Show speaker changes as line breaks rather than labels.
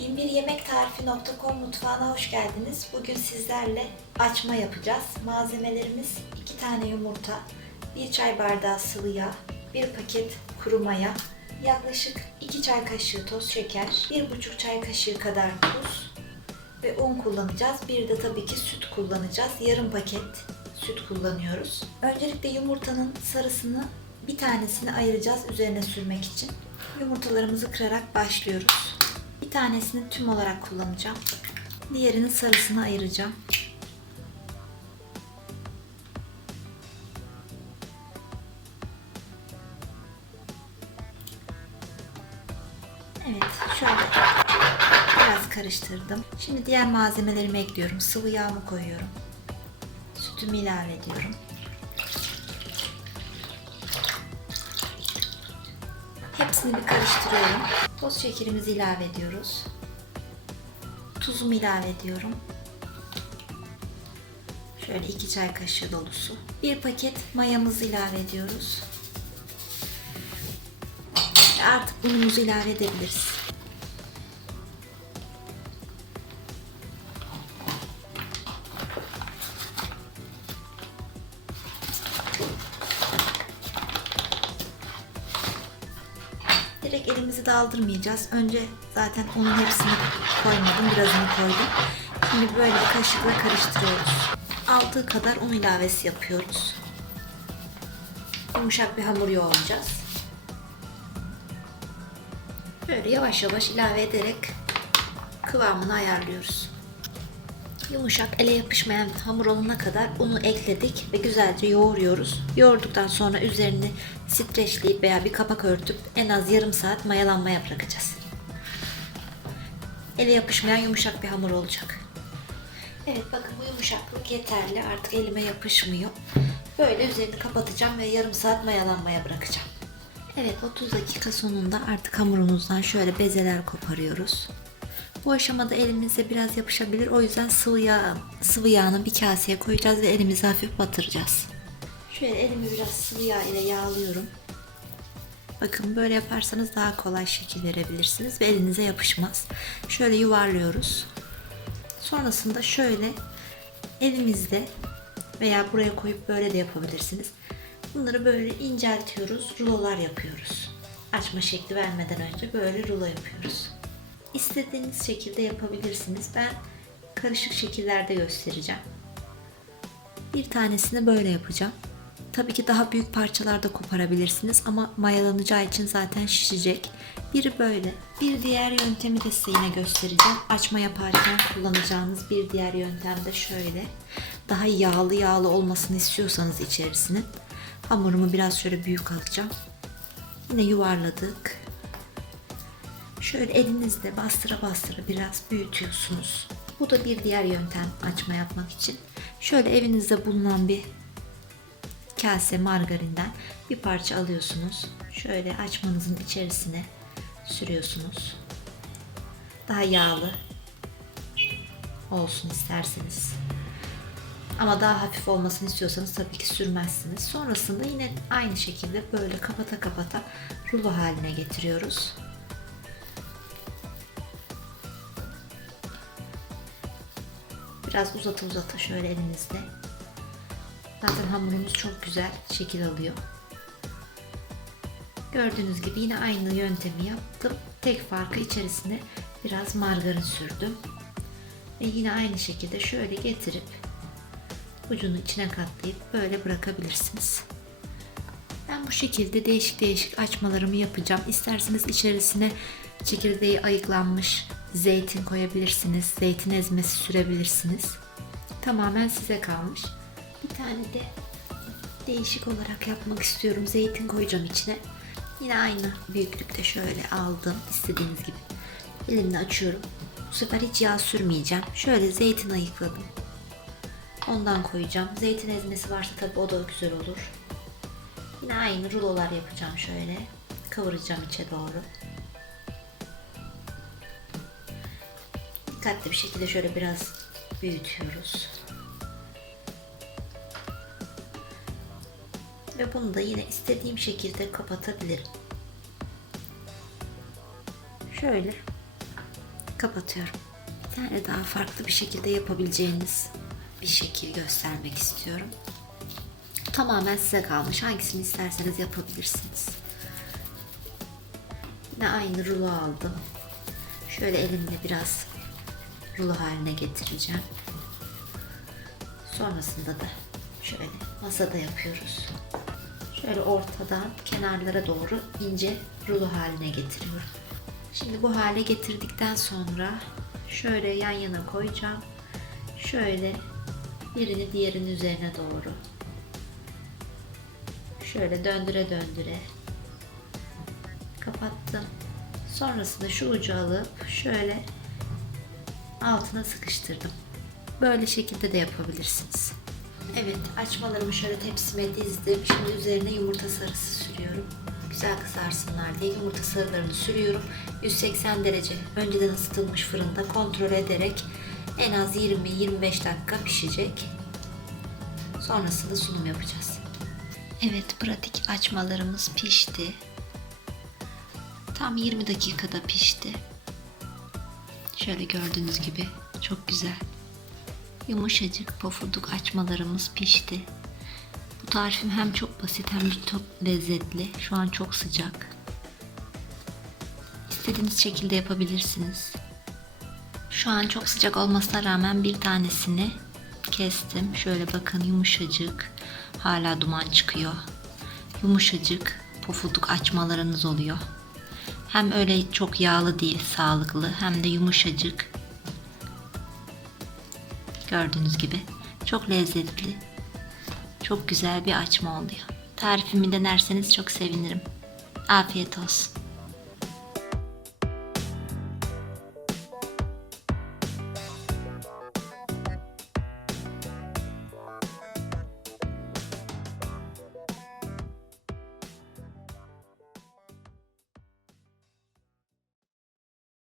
11yemektarifi.com mutfağına hoş geldiniz. Bugün sizlerle açma yapacağız. Malzemelerimiz 2 tane yumurta, 1 çay bardağı sıvı yağ, 1 paket kuru maya, yaklaşık 2 çay kaşığı toz şeker, 1,5 çay kaşığı kadar tuz ve un kullanacağız. Bir de tabii ki süt kullanacağız. Yarım paket süt kullanıyoruz. Öncelikle yumurtanın sarısını bir tanesini ayıracağız üzerine sürmek için. Yumurtalarımızı kırarak başlıyoruz. Bir tanesini tüm olarak kullanacağım. Diğerinin sarısını ayıracağım. Evet, şöyle biraz karıştırdım. Şimdi diğer malzemelerimi ekliyorum. Sıvı yağımı koyuyorum. Sütümü ilave ediyorum. Hepsini bir karıştırıyorum. Toz şekerimizi ilave ediyoruz. Tuzumu ilave ediyorum. Şöyle 2 çay kaşığı dolusu. Bir paket mayamızı ilave ediyoruz. Artık unumuzu ilave edebiliriz. Direkt elimizi daldırmayacağız. Önce zaten unun hepsini koymadım. Birazını koydum. Şimdi böyle bir kaşıkla karıştırıyoruz. Aldığı kadar un ilavesi yapıyoruz. Yumuşak bir hamur yoğuracağız. Böyle yavaş yavaş ilave ederek kıvamını ayarlıyoruz. Yumuşak ele yapışmayan hamur olana kadar unu ekledik ve güzelce yoğuruyoruz. Yoğurduktan sonra üzerini streçleyip veya bir kapak örtüp en az yarım saat mayalanmaya bırakacağız. Ele yapışmayan yumuşak bir hamur olacak. Evet bakın bu yumuşaklık yeterli. Artık elime yapışmıyor. Böyle üzerini kapatacağım ve yarım saat mayalanmaya bırakacağım. Evet 30 dakika sonunda artık hamurumuzdan şöyle bezeler koparıyoruz. Bu aşamada elimize biraz yapışabilir. O yüzden sıvı yağ, sıvı yağını bir kaseye koyacağız ve elimizi hafif batıracağız. Şöyle elimi biraz sıvı yağ ile yağlıyorum. Bakın böyle yaparsanız daha kolay şekil verebilirsiniz ve elinize yapışmaz. Şöyle yuvarlıyoruz. Sonrasında şöyle elimizde veya buraya koyup böyle de yapabilirsiniz. Bunları böyle inceltiyoruz, rulolar yapıyoruz. Açma şekli vermeden önce böyle rulo yapıyoruz. İstediğiniz şekilde yapabilirsiniz. Ben karışık şekillerde göstereceğim. Bir tanesini böyle yapacağım. Tabii ki daha büyük parçalarda koparabilirsiniz ama mayalanacağı için zaten şişecek. Biri böyle. Bir diğer yöntemi de size yine göstereceğim. Açma yaparken kullanacağınız bir diğer yöntem de şöyle. Daha yağlı yağlı olmasını istiyorsanız içerisinin hamurumu biraz şöyle büyük alacağım. Yine yuvarladık. Şöyle elinizle bastıra bastıra biraz büyütüyorsunuz. Bu da bir diğer yöntem açma yapmak için. Şöyle evinizde bulunan bir kase margarinden bir parça alıyorsunuz. Şöyle açmanızın içerisine sürüyorsunuz. Daha yağlı olsun isterseniz. Ama daha hafif olmasını istiyorsanız tabii ki sürmezsiniz. Sonrasında yine aynı şekilde böyle kapata kapata rulo haline getiriyoruz. Biraz uzata uzata şöyle elinizle. Zaten hamurumuz çok güzel şekil alıyor. Gördüğünüz gibi yine aynı yöntemi yaptım. Tek farkı içerisine biraz margarin sürdüm. Ve yine aynı şekilde şöyle getirip ucunu içine katlayıp böyle bırakabilirsiniz. Ben bu şekilde değişik değişik açmalarımı yapacağım. İsterseniz içerisine çekirdeği ayıklanmış zeytin koyabilirsiniz. Zeytin ezmesi sürebilirsiniz. Tamamen size kalmış. Bir tane de değişik olarak yapmak istiyorum. Zeytin koyacağım içine. Yine aynı büyüklükte şöyle aldım. istediğiniz gibi. Elimle açıyorum. Bu sefer hiç yağ sürmeyeceğim. Şöyle zeytin ayıkladım. Ondan koyacağım. Zeytin ezmesi varsa tabi o da güzel olur. Yine aynı rulolar yapacağım şöyle. Kavuracağım içe doğru. Dikkatli bir şekilde şöyle biraz büyütüyoruz. Ve bunu da yine istediğim şekilde kapatabilirim. Şöyle Kapatıyorum. Bir tane daha farklı bir şekilde yapabileceğiniz bir şekil göstermek istiyorum. Tamamen size kalmış. Hangisini isterseniz yapabilirsiniz. Yine aynı rulo aldım. Şöyle elimle biraz rulo haline getireceğim. Sonrasında da şöyle masada yapıyoruz. Şöyle ortadan kenarlara doğru ince rulo haline getiriyorum. Şimdi bu hale getirdikten sonra şöyle yan yana koyacağım. Şöyle birini diğerinin üzerine doğru. Şöyle döndüre döndüre kapattım. Sonrasında şu ucu alıp şöyle altına sıkıştırdım. Böyle şekilde de yapabilirsiniz. Evet açmalarımı şöyle tepsime dizdim. Şimdi üzerine yumurta sarısı sürüyorum. Güzel kızarsınlar diye yumurta sarılarını sürüyorum. 180 derece önceden ısıtılmış fırında kontrol ederek en az 20-25 dakika pişecek. Sonrasında sunum yapacağız. Evet pratik açmalarımız pişti. Tam 20 dakikada pişti. Şöyle gördüğünüz gibi çok güzel. Yumuşacık pofuduk açmalarımız pişti. Bu tarifim hem çok basit hem de çok lezzetli. Şu an çok sıcak. İstediğiniz şekilde yapabilirsiniz. Şu an çok sıcak olmasına rağmen bir tanesini kestim. Şöyle bakın yumuşacık. Hala duman çıkıyor. Yumuşacık pofuduk açmalarınız oluyor. Hem öyle çok yağlı değil, sağlıklı hem de yumuşacık. Gördüğünüz gibi çok lezzetli. Çok güzel bir açma oluyor. Tarifimi denerseniz çok sevinirim. Afiyet olsun.